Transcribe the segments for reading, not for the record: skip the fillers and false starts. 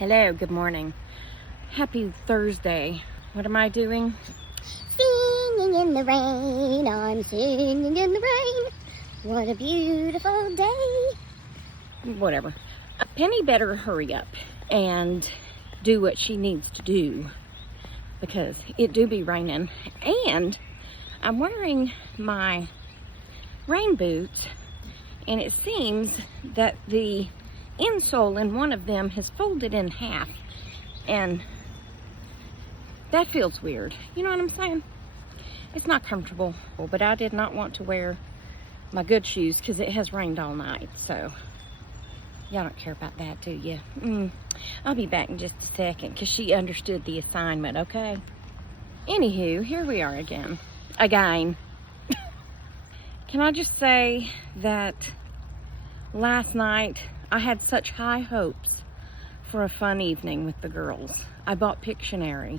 Hello, good morning. Happy Thursday. What am I doing? Singing in the rain, I'm singing in the rain. What a beautiful day. Whatever. Penny better hurry up and do what she needs to do because it do be raining. And I'm wearing my rain boots and it seems that the insole in one of them has folded in half and that feels weird. You know what I'm saying? It's not comfortable, but I did not want to wear my good shoes because it has rained all night. So y'all don't care about that, do you? I'll be back in just a second because she understood the assignment, okay? Anywho, here we are again. Can I just say that last night I had such high hopes for a fun evening with the girls. I bought Pictionary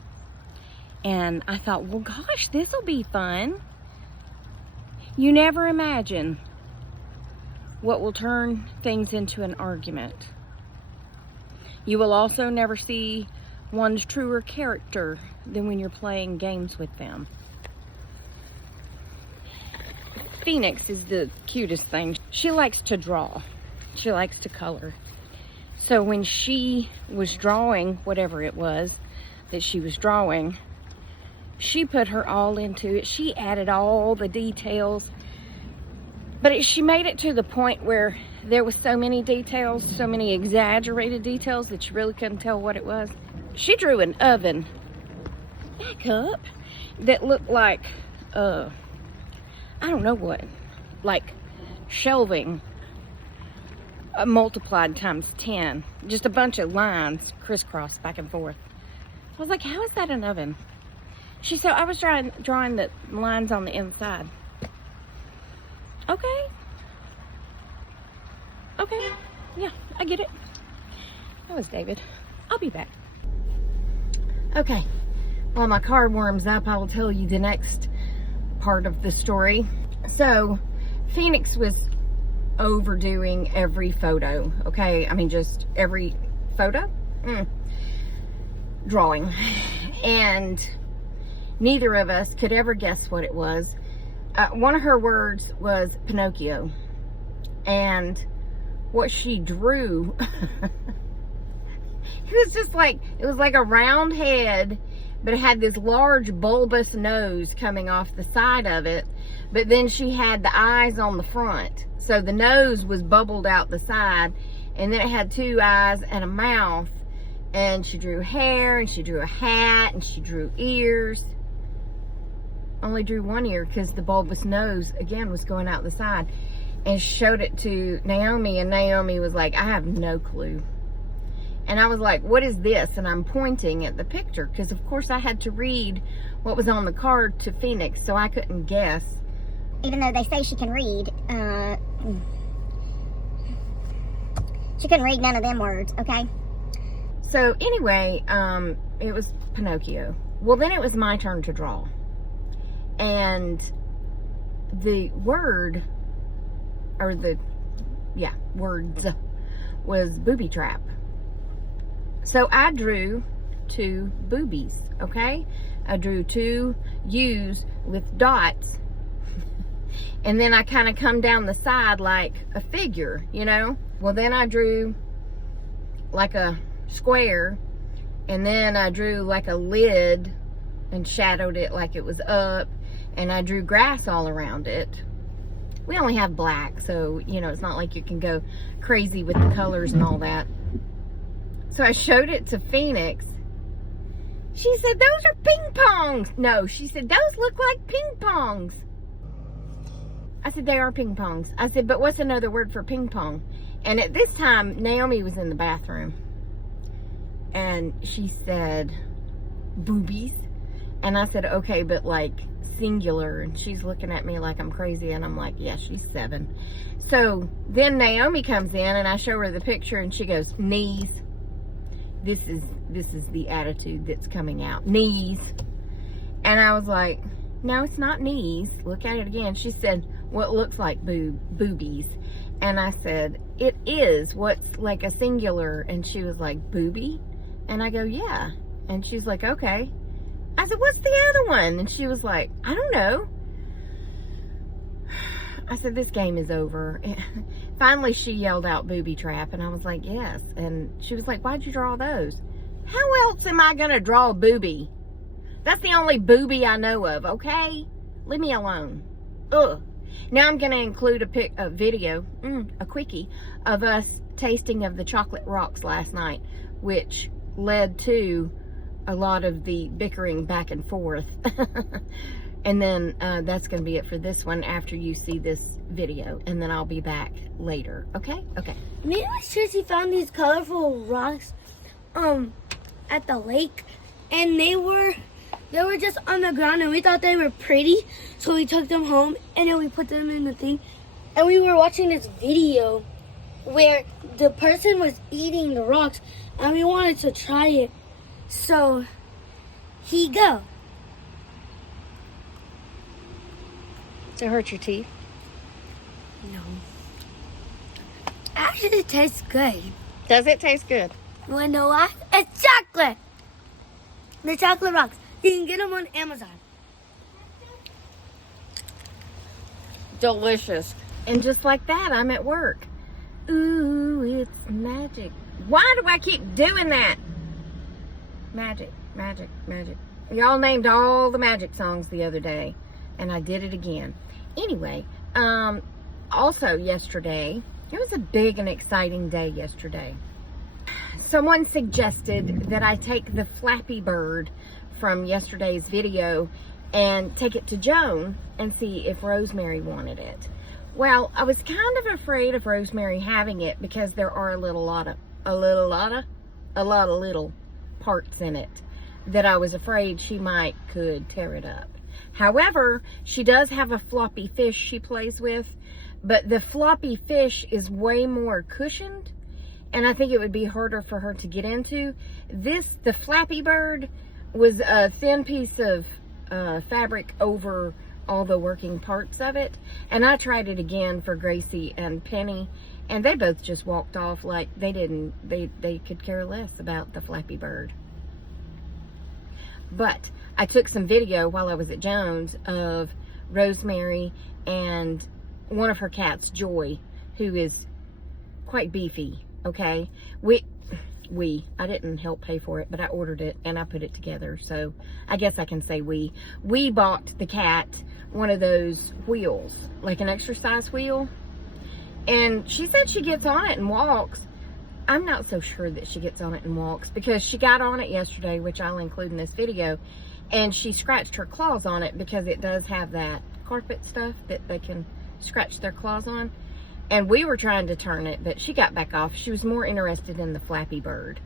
and I thought, well, gosh, this will be fun. You never imagine what will turn things into an argument. You will also never see one's truer character than when you're playing games with them. Phoenix is the cutest thing. She likes to draw. She likes to color. So when she was drawing whatever it was that she was drawing, she put her all into it. She added all the details. But she made it to the point where there was so many details, so many exaggerated details that you really couldn't tell what it was. She drew an oven back up that looked like, I don't know what, like shelving multiplied times 10. Just a bunch of lines crisscrossed back and forth. I was like, how is that an oven? She said, I was drawing the lines on the inside. Okay. Yeah, I get it. That was David. I'll be back. Okay. While my car warms up, I will tell you the next part of the story. So, Phoenix was overdoing every photo, okay? I mean, just every photo? Drawing. And neither of us could ever guess what it was. One of her words was Pinocchio. And what she drew, it was like a round head, but it had this large bulbous nose coming off the side of it. But then she had the eyes on the front. So the nose was bubbled out the side. And then it had two eyes and a mouth. And she drew hair, and she drew a hat, and she drew ears. Only drew one ear because the bulbous nose, again, was going out the side. And showed it to Naomi, and Naomi was like, I have no clue. And I was like, what is this? And I'm pointing at the picture because, of course, I had to read what was on the card to Phoenix, so I couldn't guess. Even though they say she can read, she couldn't read none of them words, okay? So anyway, it was Pinocchio. Well, then it was my turn to draw. And the word, or words, was booby trap. So I drew two boobies, okay? I drew two U's with dots. And then I kind of come down the side like a figure, you know? Well, then I drew like a square. And then I drew like a lid and shadowed it like it was up. And I drew grass all around it. We only have black, so, you know, it's not like you can go crazy with the colors and all that. So I showed it to Phoenix. She said, those are ping pongs. No, she said, those look like ping pongs. I said, they are ping pongs. I said, but what's another word for ping pong? And at this time, Naomi was in the bathroom. And she said, boobies. And I said, okay, but like singular. And she's looking at me like I'm crazy. And I'm like, yeah, she's 7. So then Naomi comes in and I show her the picture and she goes, knees. This is the attitude that's coming out. Knees. And I was like, no, it's not knees. Look at it again. She said, what looks like boobies. And I said, it is. What's like a singular? And she was like, Booby? And I go, yeah. And she's like, okay. I said, what's the other one? And she was like, I don't know. I said, this game is over. Finally, she yelled out booby trap, and I was like, yes. And she was like, why'd you draw those? How else am I going to draw a booby? That's the only booby I know of, okay? Leave me alone. Ugh. Now I'm going to include a video, a quickie, of us tasting of the chocolate rocks last night, which led to a lot of the bickering back and forth. And then that's going to be it for this one after you see this video. And then I'll be back later. Okay? Okay. Me and Miss Tracy found these colorful rocks at the lake. And they were just on the ground. And we thought they were pretty. So we took them home. And then we put them in the thing. And we were watching this video where the person was eating the rocks. And we wanted to try it. So, here you go. Does it hurt your teeth? No. Actually, it tastes good. Does it taste good? You wanna know why? It's chocolate. The chocolate rocks. You can get them on Amazon. Delicious. And just like that, I'm at work. Ooh, it's magic. Why do I keep doing that? Magic, magic, magic. Y'all named all the magic songs the other day, and I did it again. Anyway, also yesterday, it was a big and exciting day yesterday. Someone suggested that I take the Flappy Bird from yesterday's video and take it to Joan and see if Rosemary wanted it. Well, I was kind of afraid of Rosemary having it because there are a lot of little parts in it that I was afraid she could tear it up. However, she does have a floppy fish she plays with, but the floppy fish is way more cushioned, and I think it would be harder for her to get into. The Flappy Bird was a thin piece of fabric over all the working parts of it, and I tried it again for Gracie and Penny, and they both just walked off like they could care less about the Flappy Bird. But I took some video while I was at Joan's of Rosemary and one of her cats, Joy, who is quite beefy, okay? I didn't help pay for it, but I ordered it and I put it together, so I guess I can say we bought the cat one of those wheels, like an exercise wheel, and she said she gets on it and walks. I'm not so sure that she gets on it and walks, because she got on it yesterday, which I'll include in this video, and she scratched her claws on it because it does have that carpet stuff that they can scratch their claws on. And we were trying to turn it, but she got back off. She was more interested in the Flappy Bird.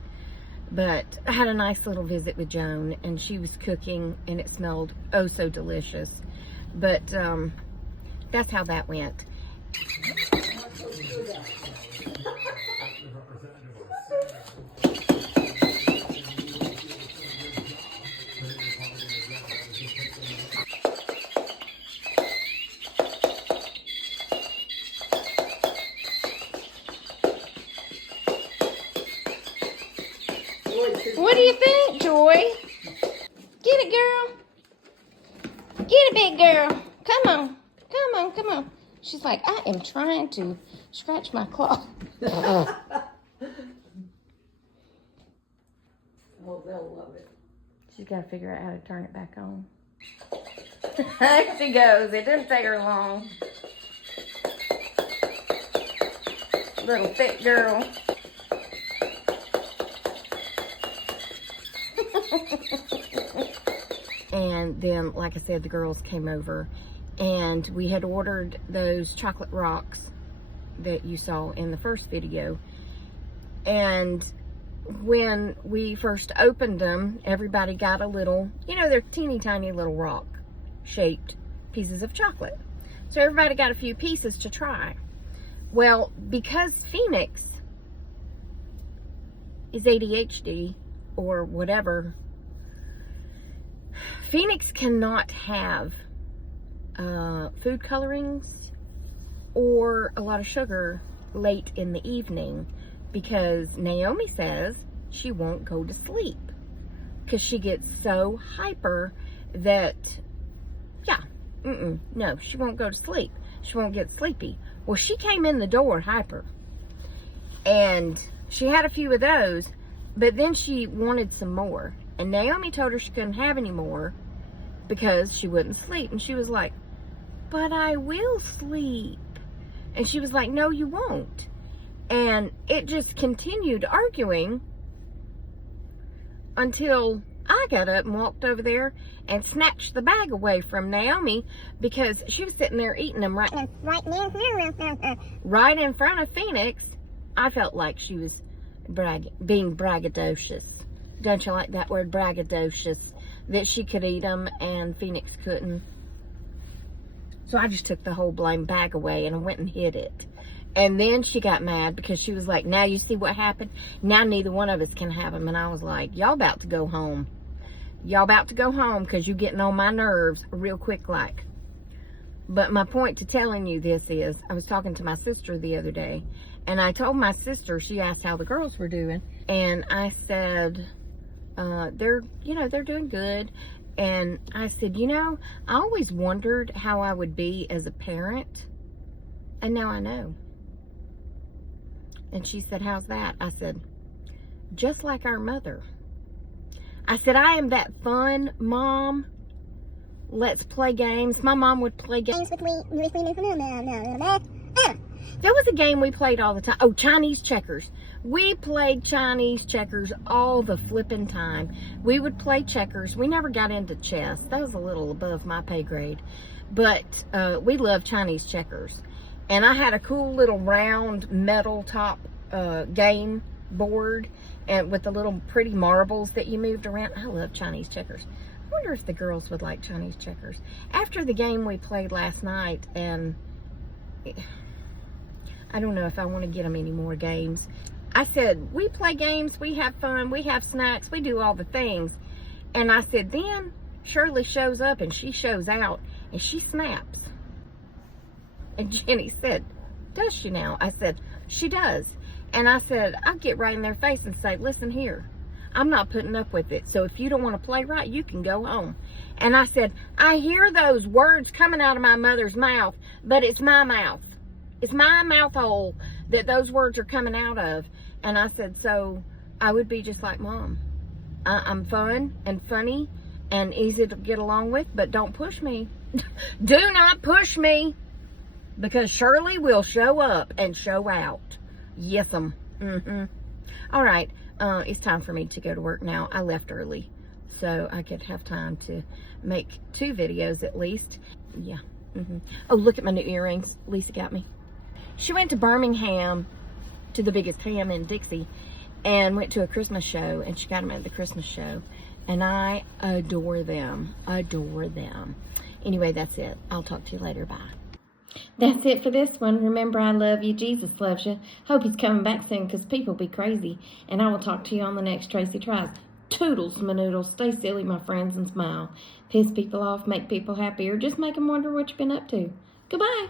But I had a nice little visit with Joan, and she was cooking, and it smelled oh so delicious. But that's how that went. What do you think, Joy? Get it, girl. Get it, big girl. Come on. Come on, come on. She's like, I am trying to scratch my claw. Oh, they'll love it. She's got to figure out how to turn it back on. There she goes. It didn't take her long. Little thick girl. And then, like I said, the girls came over, and we had ordered those chocolate rocks that you saw in the first video. And when we first opened them, everybody got a little, they're teeny tiny little rock shaped pieces of chocolate. So everybody got a few pieces to try. Well, because Phoenix is ADHD or whatever, Phoenix cannot have food colorings or a lot of sugar late in the evening because Naomi says she won't go to sleep because she gets so hyper that, yeah, no, she won't go to sleep. She won't get sleepy. Well, she came in the door hyper, and she had a few of those, but then she wanted some more, and Naomi told her she couldn't have any more because she wouldn't sleep. And she was like, but I will sleep. And she was like, no, you won't. And it just continued arguing until I got up and walked over there and snatched the bag away from Naomi because she was sitting there eating them right in front of Phoenix. I felt like she was being braggadocious. Don't you like that word, braggadocious? That she could eat them and Phoenix couldn't. So I just took the whole blame bag away and I went and hid it. And then she got mad because she was like, now you see what happened? Now neither one of us can have them. And I was like, y'all about to go home. Y'all about to go home because you're getting on my nerves real quick like. But my point to telling you this is, I was talking to my sister the other day. And I told my sister, she asked how the girls were doing. And I said, they're doing good. And I said, I always wondered how I would be as a parent. And now I know. And she said, how's that? I said, just like our mother. I said, I am that fun mom. Let's play games. My mom would play games with me. There was a game we played all the time. Oh, Chinese checkers. We played Chinese checkers all the flipping time. We would play checkers. We never got into chess. That was a little above my pay grade. But we loved Chinese checkers. And I had a cool little round metal top game board and with the little pretty marbles that you moved around. I love Chinese checkers. I wonder if the girls would like Chinese checkers. After the game we played last night, and I don't know if I want to get them any more games. I said, we play games, we have fun, we have snacks, we do all the things. And I said, then Shirley shows up and she shows out and she snaps. And Jenny said, does she now? I said, she does. And I said, I'll get right in their face and say, listen here, I'm not putting up with it. So if you don't want to play right, you can go home. And I said, I hear those words coming out of my mother's mouth, but it's my mouth. It's my mouth hole that those words are coming out of. And I said, so I would be just like Mom. I'm fun and funny and easy to get along with, but don't push me. Do not push me, because Shirley will show up and show out. Yes'm. All right, it's time for me to go to work now. I left early so I could have time to make 2 videos at least. Yeah. Oh, look at my new earrings Lisa got me. She went to Birmingham, to the biggest ham in Dixie, and went to a Christmas show, and she got them at the Christmas show. And I adore them. Adore them. Anyway, that's it. I'll talk to you later. Bye. That's it for this one. Remember, I love you. Jesus loves you. Hope he's coming back soon because people be crazy. And I will talk to you on the next Tracy Tries. Toodles, my noodles. Stay silly, my friends, and smile. Piss people off, make people happy, or just make them wonder what you've been up to. Goodbye.